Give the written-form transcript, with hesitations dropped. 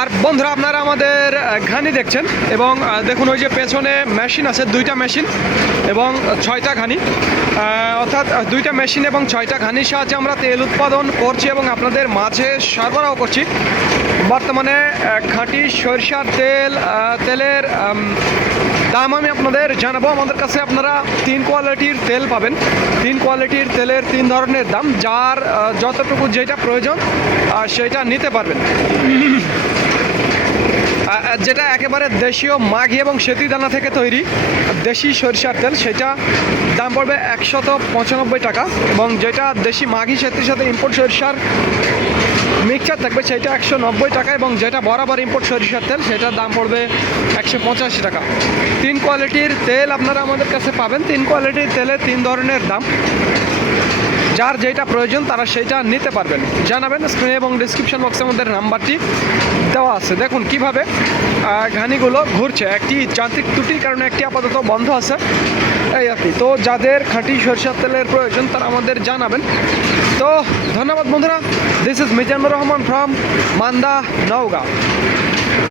আর বন্ধুরা আপনারা আমাদের ঘানি দেখছেন এবং দেখুন ওই যে পেছনে মেশিন আছে, দুইটা মেশিন এবং 6টা ঘানি, অর্থাৎ দুইটা মেশিন এবং 6টা ঘানির সাহায্যে আমরা তেল উৎপাদন করছি এবং আপনাদের মাঝে সরবরাহ করছি। বর্তমানে খাঁটি সরিষার তেলের দাম আমি আপনাদের জানাবো। আমাদের কাছে আপনারা 3 কোয়ালিটির তেল পাবেন। 3 কোয়ালিটির তেলের 3 ধরনের দাম, যার যতটুকু যেটা প্রয়োজন সেটা নিতে পারবেন। যেটা একেবারে দেশীয় মাঘি এবং সেতি দানা থেকে তৈরি দেশি সরিষার তেল, সেটা দাম পড়বে 195 টাকা, এবং যেটা দেশি মাঘি সেতির সাথে ইম্পোর্ট সরিষার মিক্সচার থাকবে সেটা 190 টাকা, এবং যেটা বরাবর ইম্পোর্ট সরিষার তেল সেটার দাম পড়বে 185 টাকা। 3 কোয়ালিটির তেল আপনারা আমাদের কাছে পাবেন। 3 কোয়ালিটির তেলের 3 ধরনের দাম, যার যেটা প্রয়োজন তারা সেটা নিতে পারবেন। জানাবেন, স্ক্রিনে এবং ডিসক্রিপশন বক্সে আমাদের নাম্বারটি দেওয়া আছে। দেখুন কিভাবে ঘানিগুলো ঘুরছে। একটি যান্ত্রিক ত্রুটির কারণে একটি আপাতত বন্ধ আছে, এই আর কি। তো যাদের খাঁটি সরিষার তেলের প্রয়োজন তারা আমাদের জানাবেন। তো ধন্যবাদ বন্ধুরা। This is Mizanur Rahman from Manda, Naogaon.